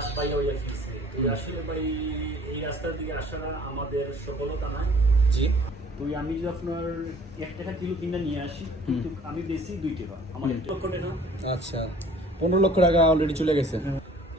লাশ পাইয়া হইয়া ফিরছে। তুই আসলে ভাই এই রাস্তার দিকে আসাটা আমাদের সফলতা নাই। জি। তুই আমি যদি আপনার 1 টাকা কিলো কিনা নিয়ে আসি, কিন্তু আমি বেশি 2 টাকা, আমার 1 লক্ষ টাকা। আচ্ছা, 15 লক্ষ টাকা অলরেডি চলে গেছে।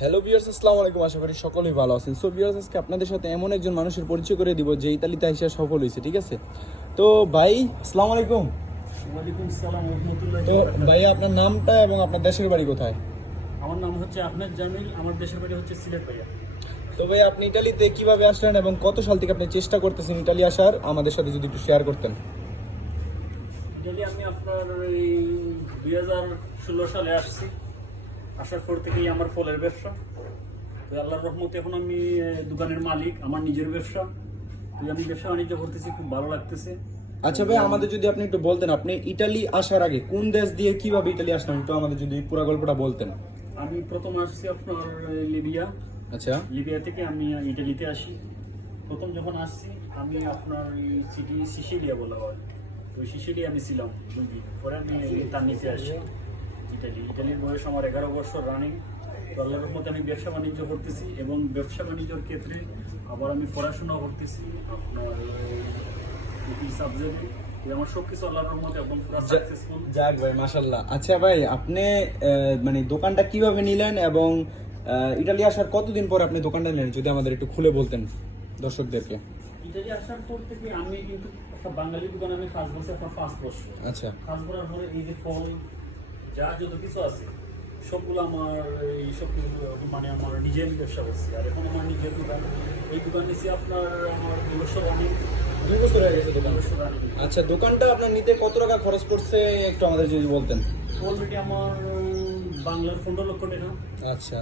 হ্যালো ভিউয়ার্স, আসসালামু আলাইকুম। আশা করি সকলেই ভালো আছেন। সো ভিউয়ার্স, আজকে আপনাদের সাথে এমন একজন মানুষের পরিচয় করে দিব যে ইতালিতে এসে সফল হয়েছে, ঠিক আছে? তো ভাই, আসসালামু আলাইকুম। ওয়ালাইকুম সালাম রাহমাতুল্লাহি তো ওয়া বারাকাতুহু। ভাই, আপনার নামটা এবং আপনার দেশের বাড়ি কোথায়? আমার নাম হচ্ছে আহমেদ জামিল, আমার দেশের বাড়ি হচ্ছে সিলেট ভাইয়া। তো ভাই, আপনি ইতালিতে কিভাবে আসলেন এবং কত সাল থেকে আপনি চেষ্টা করতেছেন ইতালি আসার, আমাদের সাথে যদি একটু শেয়ার করতেন। ইতালি আমি আপনার এই 2016 সালে আসছি। আসার পর থেকেই আমার ফলের ব্যবসা। তো আল্লাহর রহমতে এখন আমি দোকানের মালিক, আমার নিজের ব্যবসা। তো আমি ব্যবসা বাণিজ্য করতেছি, খুব ভালো লাগতেছে। আচ্ছা ভাই, আমাদের যদি আপনি একটু বলতেন, আপনি ইতালি আসার আগে কোন দেশ দিয়ে কিভাবে ইতালি আসলেন, একটু আমাদের যদি পুরো গল্পটা বলতেন। আমি প্রথম আসছি আপনার লিবিয়া। আচ্ছা। লিবিয়া থেকে আমি ইটালিতে আসি। প্রথম যখন আসছি আমি আপনার সিটি সিসিলিয়া বলা হয়, তো সিসিলিয়া আমি ছিলাম 2 দিন। পরে আমি তান্নিতে আসি ইটালির বয়স আমার 11 বছর রানিং। তো আল্লাহর রহমতে আমি ব্যবসা বাণিজ্য করতেছি, এবং ব্যবসা বাণিজ্যর ক্ষেত্রে আবার আমি পড়াশোনা করতেছি আপনার সাবজেক্টে। আমার সব কিছু আল্লাহর রহমতে একদম পুরো সাকসেসফুল। যাক ভাই, মাশাআল্লাহ। আচ্ছা ভাই, আপনি মানে দোকানটা কিভাবে নিলেন এবং ইতালি আসার কতদিন পর আপনি দোকানটা নিলেন, যদি আমাদের একটু খুলে বলতেন দর্শকদেরকে। ইতালি আসার পর থেকে আমি কিন্তু একটা বাঙালি দোকানে আমি কাজ করছি আপনার 5 বছর। আচ্ছা। কাজ করার পরে এই যে ফল যা যত কিছু আছে সবগুলো আমার এই সব কিছু মানে আমার নিজের ব্যবসা করছি। আর এখন আমার নিজের দোকান, এই দোকান নিচ্ছি আপনার আমার 2 বছর রানিং। 2 বছর হয়ে গেছে দোকান। 2 বছর রানিং। আচ্ছা, দোকানটা আপনার নিতে কত টাকা খরচ পড়ছে একটু আমাদের যদি বলতেন। অলরেডি আমার বাংলার 15 লক্ষ টাকা। আচ্ছা,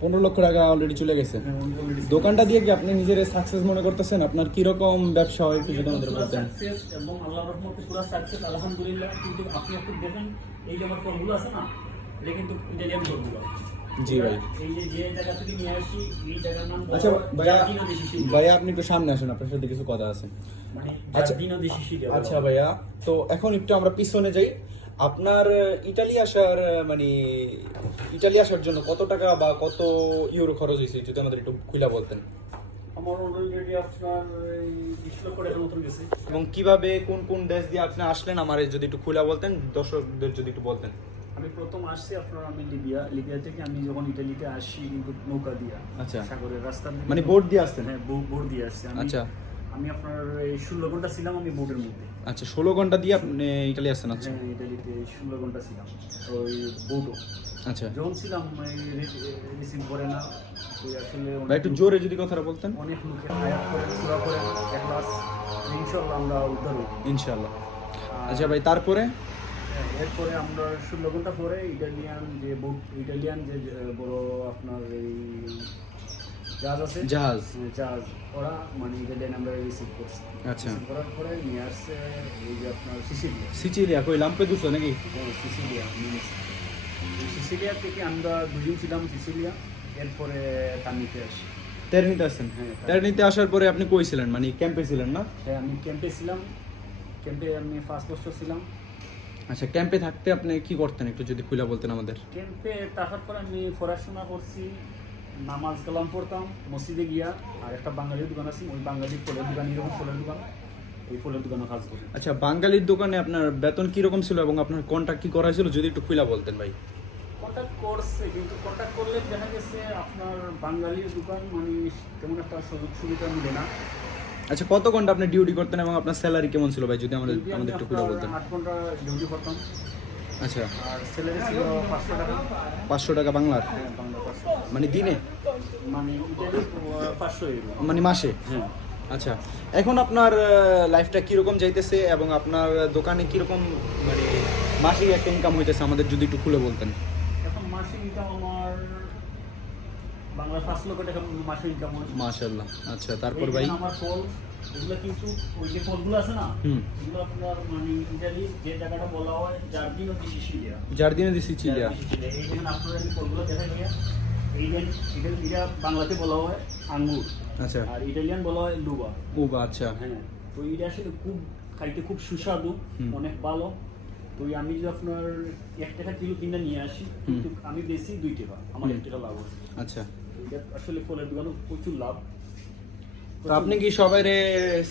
15 লক্ষ টাকা অলরেডি চলে গেছে। already দোকানটা দিয়ে কি আপনি নিজের সাকসেস মনে করতেছেন? আপনার কিরকম ব্যবসা হয় একটু যদি আমাদের বলতেন। সাকসেস এবং আল্লাহর রহমতে পুরো সাকসেস আলহামদুলিল্লাহ। কিন্তু আপনি একটু দেখেন, এই যে আমার ফলগুলো আছে না, এটা কিন্তু ইটালিয়ান ফলগুলো। জি ভাই। এই যে জায়গা থেকে নিয়ে আসি, এই জায়গার নাম আচ্ছা ভাইয়া, জার্দিনো দি সিসিলিয়া। ভাইয়া আপনি একটু সামনে আসেন, আপনার সাথে কিছু কথা আছে। মানে আচ্ছা। জার্দিনো দি সিসিলিয়া। আচ্ছা ভাইয়া, তো এখন একটু আমরা পিছনে যাই। আপনার ইতালি আসার মানে ইতালি আসার জন্য কত টাকা বা কত ইউরো খরচ হয়েছে, যদি আমাদের একটু খুলে বলতেন। আমার অলরেডি আপনার এই 20 লক্ষ টাকার মতন গেছে। এবং কিভাবে কোন কোন দেশ দিয়ে আপনি আসলেন আমার যদি একটু খুলে বলতেন, দর্শকদের যদি একটু বলতেন। আমি প্রথম আসছি আপনার আমি লিবিয়া থেকে আমি যখন ইটালিতে আসি কিন্তু নৌকা দিয়া। আচ্ছা। সাগরের রাস্তা মানে বোট দিয়ে আসতেন? হ্যাঁ, বোট দিয়ে আসছি আমি। আচ্ছা। আমি আপনার এই 16 ঘন্টা ছিলাম আমি বোটের মধ্যে। আচ্ছা, 16 ঘন্টা দিয়ে আপনি ইতালি আসছেন? আচ্ছা। হ্যাঁ, ইটালিতে 16 ঘন্টা ছিলাম ওই বোটও। আচ্ছা যখন ছিলাম রিসিভ করে না, তো আসলে ভাই একটু জোরে যদি কথাটা বলতেন। অনেক লোকে আয়াত করে সূরা করে ইখলাস, ইনশাআল্লাহ আমরা উদ্ধার হই ইনশাআল্লাহ। আচ্ছা ভাই, তারপরে? এরপরে আমরা 16 ঘন্টা পরে ইটালিয়ান যে বড় আপনার এই জাহাজ আছে, জাহাজ। জাহাজ ওরা মানে ইটালিয়ান আমরা রিসিভ করছি। আচ্ছা। রিসিভ করার পরে নিয়ে আসছে এই যে আপনার সিসিলিয়া। সিচিলিয়া কই লাম্পেদুসা নাকি? সিসিলিয়া সিসিলিয়া থেকে আমরা 2 দিন ছিলাম সিসিলিয়া। এরপরে তান্নিতে আসি। তেরনিতে আসছেন? হ্যাঁ। তেরনিতে আসার পরে আপনি কই ছিলেন, মানে ক্যাম্পে ছিলেন না? হ্যাঁ, আমি ক্যাম্পে ছিলাম। ক্যাম্পে আমি 5 বছর ছিলাম। আচ্ছা, ক্যাম্পে থাকতে আপনি কি করতেন একটু যদি খুলে বলতেন আমাদের। ক্যাম্পে থাকার পর আমি পড়াশোনা করছি, নামাজ কালাম পড়তাম মসজিদে গিয়া। আর একটা বাঙালি দোকান আছে, ওই বাঙালি ফলের দোকান, এরকম ফলের দোকান, ওই ফলের দোকানে কাজ করি। আচ্ছা, বাঙালির দোকানে আপনার বেতন কিরকম ছিল এবং আপনার কন্ট্রাক্ট কি করা হয়েছিল, যদি একটু খুলে বলতেন ভাই। কন্ট্যাক্ট করছে, কিন্তু কন্ট্যাক্ট করলে দেখা গেছে আপনার বাঙালির দোকান মানে তেমন একটা সুযোগ সুবিধা মিলে না। আচ্ছা, কত ঘন্টা আপনি ডিউটি করতেন এবং আপনার স্যালারি কেমন ছিল ভাই, যদি আমাদের একটু খুলে বলতেন। 8 ঘন্টা ডিউটি করতাম। আচ্ছা। আর স্যালারি ছিল 500 টাকা। 500 টাকা বাংলার? হ্যাঁ, বাংলা 500, মানে দিনে? মানে ইটালি 500 ইউরো। মানে মাসে? হ্যাঁ। আচ্ছা, এখন আপনার লাইফটা কিরকম যাইতেছে এবং আপনার দোকানে কিরকম মানে মাসিক একটা ইনকাম হইতেছে, আমাদের যদি একটু খুলে বলতেন। এখন মাসিক ইনকাম আমার বাংলা 5 লক্ষ টাকা মাসিক ইনকাম হয়। মাশাআল্লাহ। আচ্ছা, তারপর এই ভাই? যে আমার ফল এগুলো কিন্তু ওই যে ফলগুলো আছে না, এগুলো আপনার মানে ইটালি যে জায়গাটা বলা হয় জার্দিনো দি সিসিলিয়া। জার্দিনো দি সিচিলিয়া। এই যেমন আপনারা এই ফলগুলো দেখা গিয়া, এটা বাংলাতে বলা হয় আঙ্গুর। আচ্ছা। আর ইটালিয়ান বলা হয় লুবা। উবা। আচ্ছা। হ্যাঁ, তো এটা আসলে খুব খাইতে খুব সুস্বাদু, অনেক ভালো। তো আমি যদি আপনার 1 টাকা কিলো কিনা নিয়ে আসি, কিন্তু আমি বেশি 2 টাকা, আমার 1 টাকা লাভ হয়। আচ্ছা। এটা আসলে ফলের দোকানে প্রচুর লাভ। তো আপনি কি সবাইরে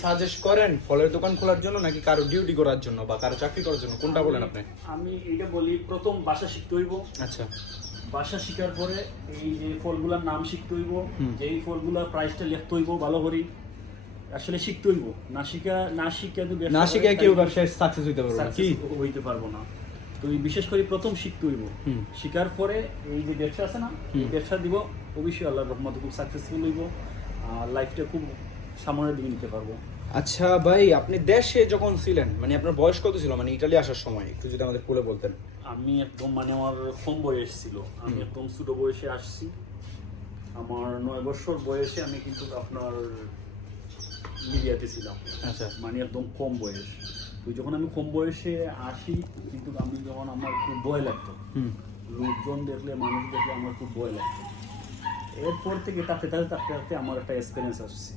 সাজেস্ট করেন ফলের দোকান খোলার জন্য নাকি কারো ডিউটি করার জন্য বা কারো চাকরি করার জন্য, কোনটা বলেন আপনি? আমি এটা বলি, প্রথম বাসা শিখতে হইব। আচ্ছা, বাসা শিখার পরে এই যে ফলগুলার নাম শিখতে হইব, যে এই ফলগুলার প্রাইসটা লিখতে হইব ভালো করে, আসলে শিখতে হইব। না শিখা না শিখে কেউ ব্যবসায় সাকসেস হইতে পারবে না, কি হইতে পারবো না। তো এই বিশেষ করে প্রথম শিখতে হইব, শিখার পরে এই যে ব্যবসা আছে না, এই ব্যবসা দিব, অবশ্যই আল্লাহর রহমতে খুব সাকসেসফুল হইব আর লাইফটা খুব সামনের দিকে নিতে পারবো। আচ্ছা ভাই, আপনি দেশে যখন ছিলেন মানে আপনার বয়স কত ছিল, মানে ইতালি আসার সময় একটু যদি আমাদের খুলে বলতেন। আমি একদম মানে আমার কম বয়স ছিল, আমি একদম ছোট বয়সে আসছি। আমার 9 বছর বয়সে আমি কিন্তু আপনার লিবিয়াতে ছিলাম। আচ্ছা, মানে একদম কম বয়স। তো যখন আমি কম বয়সে আসি, কিন্তু আমি যখন আমার খুব ভয় লাগতো, লোকজন দেখলে মানুষ দেখলে আমার খুব ভয় লাগতো। এরপর থেকে তাতে আমার একটা এক্সপিরিয়েন্স আসছে,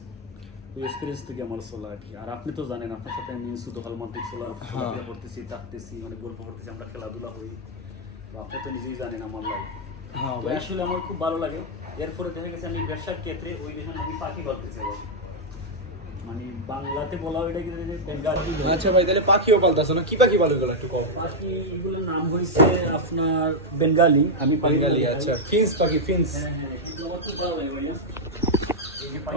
ওই এক্সপিরিয়েন্স থেকে আমার চলা আর কি। আর আপনি তো জানেন, আপনার সাথে আমি শুধু হালমান্তিক চলাফেরা করতেছি, থাকতেছি, অনেক গল্প করতেছি, আমরা খেলাধুলা হই। তো আপনি তো নিজেই জানেন আমার লাইফ। হ্যাঁ তো আসলে আমার খুব ভালো লাগে। এরপরে দেখা গেছে আমি ব্যবসার ক্ষেত্রে ওই দেখেন আমি পাখি পালতেছি আবার। মানে বাংলাতে বলা হয় এটা কি বেঙ্গালি। আচ্ছা ভাই, তাহলে পাখিও পালতাছ না? কি পাখি পালো এগুলো একটু কম? পাখি এগুলোর নাম হয়েছে আপনার বেঙ্গালি। আমি বেঙ্গালি, আচ্ছা। ফিন্স পাখি, ফিন্স। হ্যাঁ, এগুলো আমার খুব ভালো লাগে ভাইয়া।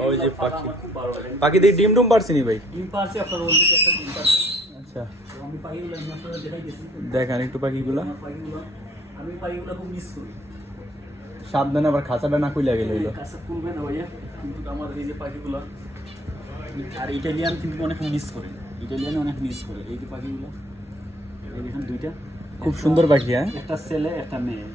ওই যে পাখি, আমার খুব ভালো লাগে। পাখি দিয়ে ডিম ডুম পারছিনি ভাই? ডিম পারছে আপনার, অলরেডি একটা ডিম পারছে। আচ্ছা, তো আমি পাখিগুলো আপনার দেখাইতেছি। দেখান একটু পাখিগুলো। আমি পাখিগুলো খুব মিস করি। সাবধানে আবার খাঁচাটা না খুলে গেল হইলো। কাছে খুলবে না ভাইয়া, কিন্তু আমার এই যে পাখিগুলো আর ইটালিয়ান কিন্তু অনেক মিস করে, ইটালিয়ান অনেক মিস করে। এই যে পাখিগুলো, এই দেখেন দুইটা খুব সুন্দর পাখি, হ্যাঁ। একটা ছেলে একটা মেয়ে।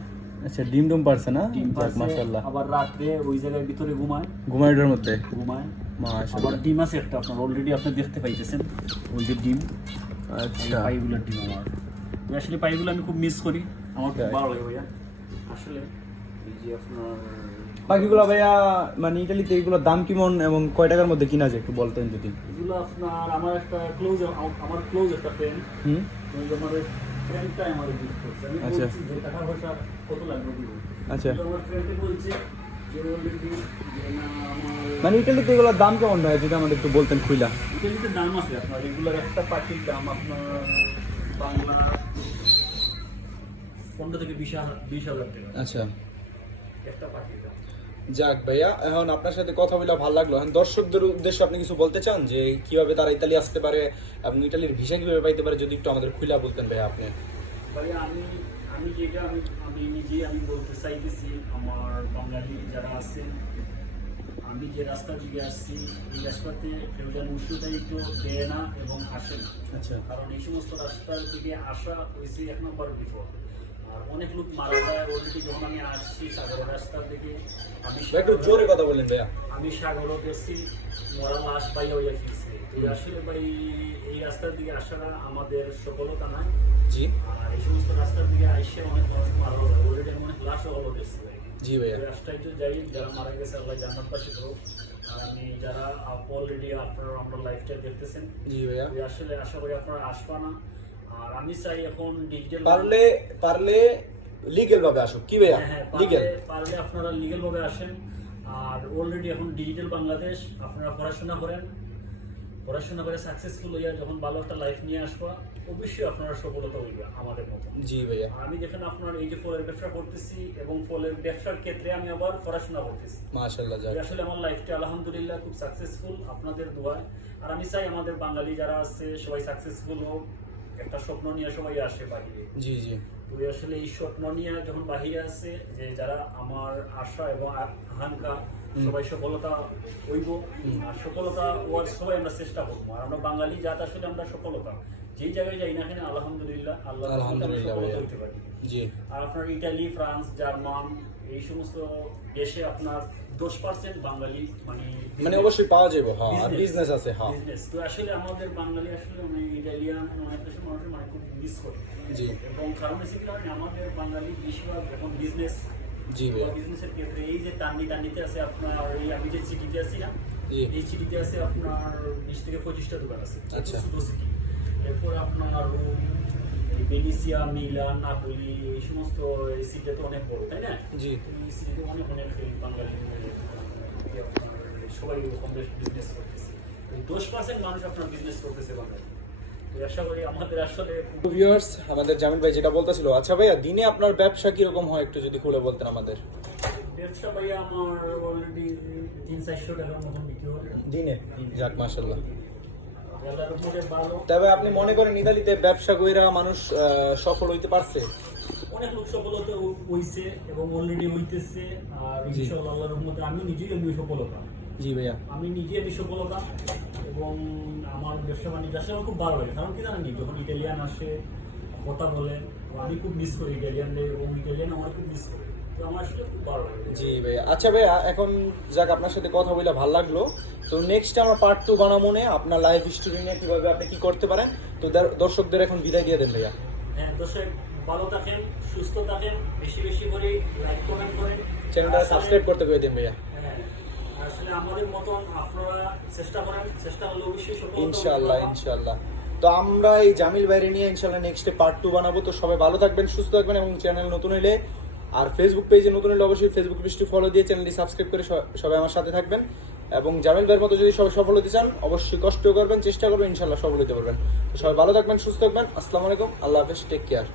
আচ্ছা, ডিম ডুম পারছে না? ডিম পারছে, মাশাআল্লাহ। আবার রাত্রে ওই জায়গায় ভিতরে ঘুমায়, ঘুমাইটার মধ্যে ঘুমায়। মাশাআল্লাহ। আবার ডিম আছে একটা, আপনার অলরেডি আপনি দেখতে পাইতেছেন ওই যে ডিম। আচ্ছা, পাখিগুলোর ডিম আমার, তো আসলে পাখিগুলো আমি খুব মিস করি, আমার খুব ভালো লাগে ভাইয়া। আসলে এই যে আপনার পাখিগুলো ভাইয়া মানে ইতালিতে এগুলোর দাম কেমন এবং কয় টাকার মধ্যে কিনা যায় একটু বলতেন যদি। এগুলো আপনার আমার একটা ক্লোজ একটা ফ্রেন্ড, ওই আমার ফ্রেন্ডটা আমার গিফট করছে। আমি আচ্ছা। বলছি যে টাকা পয়সা কত লাগবে দিব। আচ্ছা, তো আমার ফ্রেন্ডকে বলছে যে অলরেডি যে না আমার মানে ইতালিতে এগুলোর দাম কেমন ভাই যদি আমাদের একটু বলতেন খুইলা। ইটালিতে দাম আছে আপনার, রেগুলার একটা পাখির দাম আপনার বাংলা 15 থেকে 20,000 টাকা আচ্ছা, একটা পাখির দাম। যাক ভাইয়া, এখন আপনার সাথে কথা বলে ভালো লাগলো। এখন দর্শকদের উদ্দেশ্যে আপনি কিছু বলতে চান যে কিভাবে তারা ইতালি আসতে পারে এবং ইতালির ভিসা কিভাবে পাইতে পারে, যদি একটু আমাদের খুইলা বলতেন ভাইয়া আপনি। ভাইয়া আমি যেটা আমি নিজে আমি বলতে চাইতেছি, আমার বাঙালি যারা আছে, আমি যে রাস্তা দিকে আসছি এই রাস্তাতে কেউ যেন উৎসাহিত দেয় না এবং আসে না। আচ্ছা, কারণ এই সমস্ত রাস্তার দিকে আসা হয়েছে 1 নম্বর বিপদ। আর অনেক লোক মারা যায় অলরেডি। যখন আমি আসছি সাগর রাস্তার দিকে, আমি একটু জোরে কথা বলেন ভাইয়া। আমি সাগরও দেখছি মরা লাশ পাইয়া হইয়া ফিরছে। তো আসলে ভাই এই রাস্তার দিকে আসাটা আমাদের সফলতা না। জি আর এই সমস্ত রাস্তার দিকে আইসে অনেক মানুষ মারা হলো, অলরেডি আমি অনেক লাশও হলো দেখছি ভাই। জি ভাইয়া, এই রাস্তায় তো যাই, যারা মারা গেছে আল্লাহ জান্নাতবাসী করুক। আর আমি যারা অলরেডি আপনারা আমরা লাইফটা দেখতেছেন, জি ভাইয়া, আসলে আশা করি আপনারা আসবা না। আর আমি চাই এখন ডিজিটাল পারলে লিগ্যাল ভাবে আসুক, কি ভাইয়া? লিগ্যাল পারলে আপনারা লিগ্যাল ভাবে আসেন। আর অলরেডি এখন ডিজিটাল বাংলাদেশ, আপনারা পড়াশোনা করে সাকসেসফুল হইয়া যখন ভালো একটা লাইফ নিয়ে আসবা, অবশ্যই আপনারা সফলতা হইবে আমাদের মতো। জি ভাইয়া, আর আমি দেখেন আপনার এই যে ফলের ব্যবসা করতেছি এবং ফলের ব্যবসার ক্ষেত্রে আমি আবার পড়াশোনা করতেছি। মাশাআল্লাহ। যাক, আসলে আমার লাইফটা আলহামদুলিল্লাহ খুব সাকসেসফুল আপনাদের দোয়ায়। আর আমি চাই আমাদের বাঙালি যারা আছে সবাই সাকসেসফুল হোক। একটা স্বপ্ন নিয়ে সবাই আসে বাহিরে। জি জি, তো আসলে এই স্বপ্ন নিয়ে যখন বাহিরে আছে, যে যারা আমার আশা এবং আকাঙ্ক্ষা সবাই সফলতা হইব, আর সফলতা হওয়ার সবাই আমরা চেষ্টা করবো। আর আমরা বাঙালি জাত, আসলে আমরা সফলতা যেই জায়গায় যাই না কেন আলহামদুলিল্লাহ আল্লাহ সফলতা হইতে পারি। জি, আর আপনার ইটালি, ফ্রান্স, জার্মান এই সমস্ত দেশে আপনার 10% বাঙালি মানে অবশ্যই পাওয়া যাবে। হ্যাঁ, আর বিজনেস আছে। হ্যাঁ, বিজনেস। তো আসলে আমাদের বাঙালি আসলে ইটালিয়ান অনেক দেশের মানুষের খুব মিস করে। জি, এবং কারণ হচ্ছে কারণে আমাদের বাঙালি বেশিরভাগ এখন বিজনেস। জি ভাইয়া, বিজনেসের ক্ষেত্রে এই যে টান্ডিতে আছে আপনার, এই আমি যে সিটিতে আছি না, জি, এই সিটিতে আছে আপনার 20 থেকে 25টা দোকান আছে। আচ্ছা, ছোট সিটি। এরপর আপনার ভেনিসিয়া, মিলান, নাপোলি এই সমস্ত সিটিতে তো অনেক বড়, তাই না? জি, এই সিটিতে অনেক বাঙালি সবাই এরকম বিজনেস করতেছে। 10% মানুষ আপনার বিজনেস করতেছে বাংলায়। তো আশা করি আমাদের আসলে ভিউয়ার্স, আমাদের জামিল ভাই যেটা বলতেছিল, আচ্ছা ভাইয়া দিনে আপনার ব্যবসা কিরকম হয় একটু যদি খুলে বলতেন আমাদের। ব্যবসা ভাইয়া আমার অলরেডি 300-400 টাকার মতন বিক্রি হয় দিনে? যাক মাশাআল্লাহ। আল্লাহর উপরে ভালো। তবে আপনি মনে করেন ইতালিতে ব্যবসা কইরা মানুষ সফল হইতে পারছে? অনেক লোক সফলতা হইছে এবং অলরেডি হইতেছে। আর জি। ইনশাআল্লাহ আল্লাহর রহমতে আমি নিজেই সফলতা। জি ভাইয়া। আমি নিজে সফলতা এবং আমার ব্যবসা বাণিজ্য আসলে আমার খুব ভালো লাগে। কারণ কি জানেন, যখন ইটালিয়ান আসে কথা বলে, আমি খুব মিস করি ইটালিয়ানদের এবং ইটালিয়ান আমার খুব মিস করি। তো আমার আসলে খুব ভালো লাগে। জি ভাইয়া। আচ্ছা ভাইয়া, এখন যাক আপনার সাথে কথা বলে ভালো লাগলো। তো নেক্সট আমরা পার্ট 2 বানাবো মনে, আপনার লাইফ হিস্টোরি নিয়ে কিভাবে আপনি কি করতে পারেন। তো দর্শকদের এখন বিদায় দিয়ে দেন ভাইয়া। হ্যাঁ দর্শক, ভালো থাকেন, সুস্থ থাকেন, বেশি বেশি করে লাইক কমেন্ট করেন, চ্যানেলটা সাবস্ক্রাইব করতে কই দেন ভাইয়া। হ্যাঁ, আসলে আমাদের মতন আপনারা চেষ্টা করেন, চেষ্টা করলে অবশ্যই সফল হতে ইনশাআল্লাহ পারবেন। ইনশাআল্লাহ। তো আমরা এই জামিল বাইরে নিয়ে ইনশাআল্লাহ নেক্সটে পার্ট 2 বানাবো। তো সবাই ভালো থাকবেন, সুস্থ থাকবেন এবং চ্যানেল নতুন হলে আর ফেসবুক পেজে নতুন হলে অবশ্যই ফেসবুক পেজটি ফলো দিয়ে চ্যানেলটি সাবস্ক্রাইব করে সবাই আমার সাথে থাকবেন। এবং জামিল ভাইয়ের মতো যদি সবাই সফল হতে চান অবশ্যই কষ্ট করবেন, চেষ্টা করবেন, ইনশাআল্লাহ সফল হতে পারবেন। তো সবাই ভালো থাকবেন, সুস্থ থাকবেন। আসসালামু আলাইকুম, আল্লাহ হাফেজ, টেক কেয়ার।